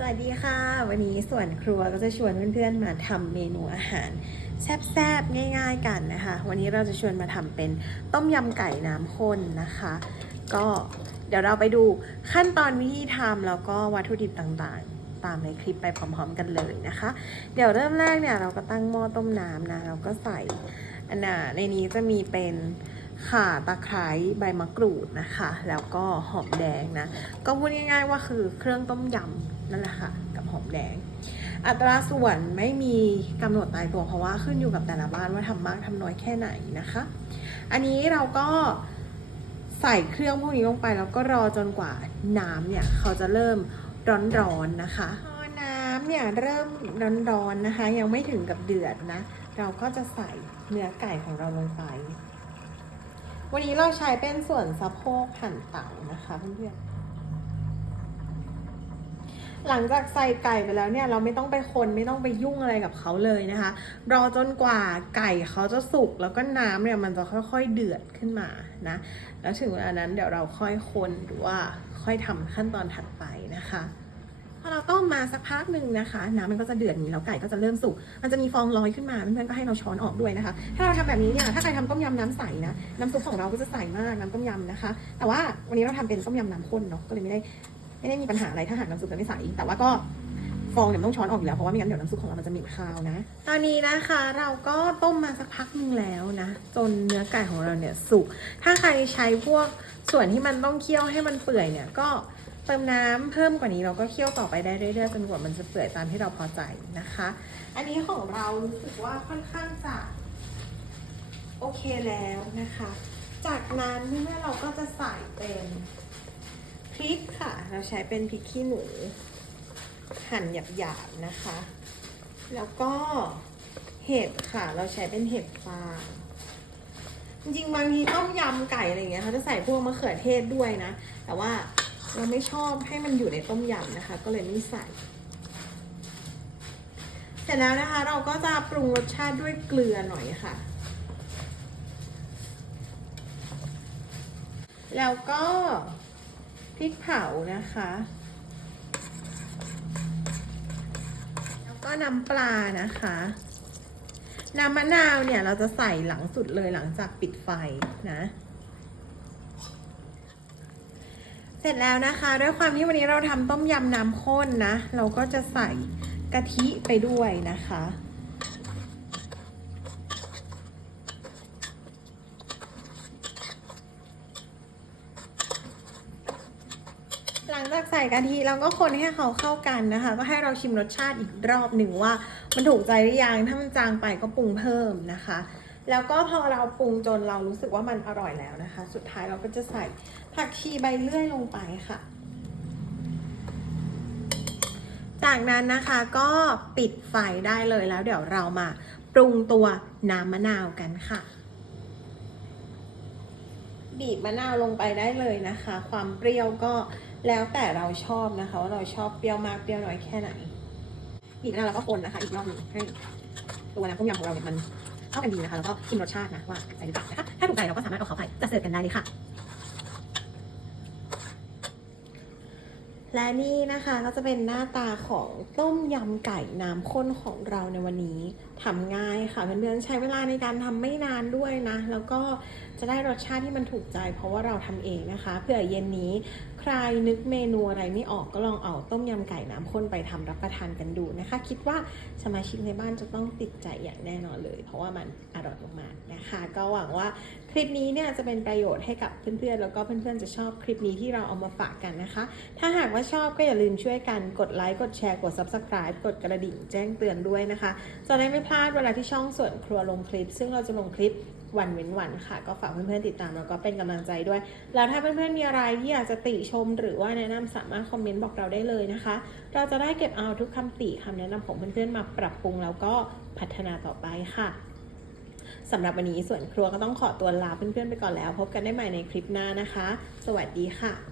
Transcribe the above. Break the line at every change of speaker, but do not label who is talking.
สวัสดีค่ะ วันนี้ส่วนครัวก็จะชวนเพื่อนๆมาทำเมนูอาหารแซ่บๆง่ายๆกันนะคะ วันนี้เราจะชวนมาทำเป็นต้มยำไก่น้ำข้นนะคะ ก็เดี๋ยวเราไปดูขั้นตอนวิธีทำแล้วก็วัตถุดิบต่างๆ ตามในคลิปไปพร้อมๆกันเลยนะคะ เดี๋ยวเริ่มแรกเนี่ยเราก็ตั้งหม้อต้มน้ำนะเราก็ใส่อันน่ะในนี้จะมีเป็นข่าตะไคร้ใบมะกรูดนะคะ แล้วก็หอมแดงนะ ก็พูดง่ายๆว่าคือเครื่องต้มยำ นั่นแหละค่ะกับหอมแดง อัตราส่วนไม่มีกำหนดตายตัวเพราะว่าขึ้นอยู่กับแต่ละบ้านว่าทำมากทำน้อยแค่ไหนนะคะ อันนี้เราก็ใส่เครื่องพวกนี้ลงไปแล้วก็รอจนกว่าน้ำเนี่ยเขาจะเริ่มร้อนๆนะคะพอน้ำเนี่ยเริ่มร้อนๆนะคะ ยังไม่ถึงกับเดือดนะ เราก็จะใส่เนื้อไก่ของเราลงไป วันนี้เราใช้เป็นส่วนสะโพกหั่นเต่านะคะเพื่อนๆ หลังจากใส่ไก่ไปแล้วเนี่ยเราไม่ต้องไปคนไม่ต้องไปยุ่งอะไรกับเขาเลยนะคะ รอจนกว่าไก่เขาจะสุกแล้วก็น้ำเนี่ยมันจะค่อยๆเดือดขึ้นมานะ แล้วถึงเวลานั้นเดี๋ยวเราค่อยคนหรือว่าค่อยทำขั้นตอนถัดไปนะคะพอเราต้มมาสักพักหนึ่งนะคะน้ำมันก็จะเดือดอย่างนี้แล้วไก่ก็จะเริ่มสุกมันจะมีฟองลอยขึ้นมาเพื่อนๆก็ให้เราช้อนออกด้วยนะคะ ถ้าเราทำแบบนี้เนี่ยถ้าใครทำต้มยำน้ำใสนะน้ำซุปของเราก็จะใสมากน้ำต้มยำนะคะ แต่ว่าวันนี้เราทำเป็นต้มยำน้ำข้นเนาะก็เลยไม่ได้ ไม่ได้มีปัญหาอะไรถ้าหากน้ำซุปจะไม่ใสแต่ว่าก็ฟองเนี่ยต้องช้อนออกอยู่แล้วเพราะว่าไม่งั้นเดี๋ยวน้ำซุปของเรามันจะเหม็นคาวนะ ตอนนี้นะคะเราก็ต้มมาสักพักนึงแล้วนะ จนเนื้อไก่ของเราเนี่ยสุก ถ้าใครใช้พวกส่วนที่มันต้องเคี่ยวให้มันเปื่อยเนี่ยก็เติมน้ำเพิ่มกว่านี้เราก็เคี่ยวต่อไปได้เรื่อยๆจนกว่ามันจะเปื่อยตามที่เราพอใจนะคะ อันนี้ของเรารู้สึกว่าค่อนข้างจะโอเคแล้วนะคะ จากนั้นเมื่อเราก็จะใส่เป็น พริกค่ะ เราใช้เป็นพริกขี้หนู หั่นหยาบๆนะคะ แล้วก็เห็ดค่ะ เราใช้เป็นเห็ดฟางจริงๆบางทีต้มยำไก่อะไรเงี้ยเขาจะใส่พวกมะเขือเทศด้วยนะ แต่ว่าเราไม่ชอบให้มันอยู่ในต้มยำนะคะ ก็เลยไม่ใส่ เสร็จแล้วนะคะ เราก็จะปรุงรสชาติด้วยเกลือหน่อยค่ะ แล้วก็ พริกเผานะคะ แล้วก็น้ำปลานะคะ น้ำมะนาวเนี่ยเราจะใส่หลังสุดเลยหลังจากปิดไฟนะ เสร็จแล้วนะคะ ด้วยความที่วันนี้เราทำต้มยำน้ำข้นนะ เราก็จะใส่กะทิไปด้วยนะคะ หลังจากใส่กะทิเราก็คนให้เขาเข้ากันนะคะ ก็ให้เราชิมรสชาติอีกรอบหนึ่งว่า มันถูกใจหรือยังถ้ามันจางไปก็ปรุงเพิ่มนะคะ แล้วก็พอเราปรุงจนเรารู้สึกว่ามันอร่อยแล้วนะคะ สุดท้ายเราก็จะใส่ผักชีใบเลื่อยลงไปค่ะ จากนั้นนะคะก็ปิดไฟได้เลยแล้วเดี๋ยวเรามาปรุงตัวน้ำมะนาวกันค่ะบีบมะนาวลงไปได้เลยนะคะ ความเปรี้ยวก็ แล้วแต่เราชอบนะคะว่าเราชอบเปรี้ยวมากเปรี้ยวน้อยแค่ไหนบีบมะนาวแล้วก็คนนะคะอีกรอบหนึงให้ตัวน้ำต้มยำของเราเนี่ยมันเข้ากันดีนะคะแล้วก็ชิมรสชาตินะว่าใจหรือเปล่านะคะถ้าถูกใจเราก็สามารถเอาเขาไปจะเสิร์ฟกันได้เลยค่ะ และนี่นะคะก็จะเป็นหน้าตาของต้มยำไก่น้ำข้นของเราในวันนี้ทำง่ายค่ะเพื่อนๆใช้เวลาในการทำไม่นานด้วยนะ แล้วก็จะได้รสชาติที่มันถูกใจ เพราะว่าเราทำเองนะคะเผื่อเย็นนี้ใครนึกเมนูอะไรไม่ออกก็ลองเอาต้มยำไก่น้ำข้นไปทำรับประทานกันดูนะคะ คิดว่าสมาชิกในบ้านจะต้องติดใจอย่างแน่นอนเลย เพราะว่ามันอร่อยมากๆนะคะ ก็หวังว่าคลิปนี้เนี่ยจะเป็นประโยชน์ให้กับเพื่อนๆ แล้วก็เพื่อนๆจะชอบคลิปนี้ที่เราเอามาฝากกันนะคะ ถ้าหากว่าชอบก็อย่าลืมช่วยกันกดไลค์กดแชร์กด Subscribe กดกระดิ่งแจ้งเตือนด้วยนะคะจะได้ไม่พลาดเวลาที่ช่องส่วนครัวลงคลิป ซึ่งเราจะลงคลิป วันเว้นวันค่ะ ก็ฝากเพื่อนๆติดตามแล้วก็เป็นกำลังใจด้วย แล้วถ้าเพื่อนๆมีอะไรที่อยากจะติชมหรือว่าแนะนำสามารถคอมเมนต์บอกเราได้เลยนะคะ เราจะได้เก็บเอาทุกคำติคำแนะนำของเพื่อนๆมาปรับปรุงแล้วก็พัฒนาต่อไปค่ะสำหรับวันนี้ส่วนครัวก็ต้องขอตัวลาเพื่อนๆไปก่อนแล้ว พบกันได้ใหม่ในคลิปหน้านะคะ สวัสดีค่ะ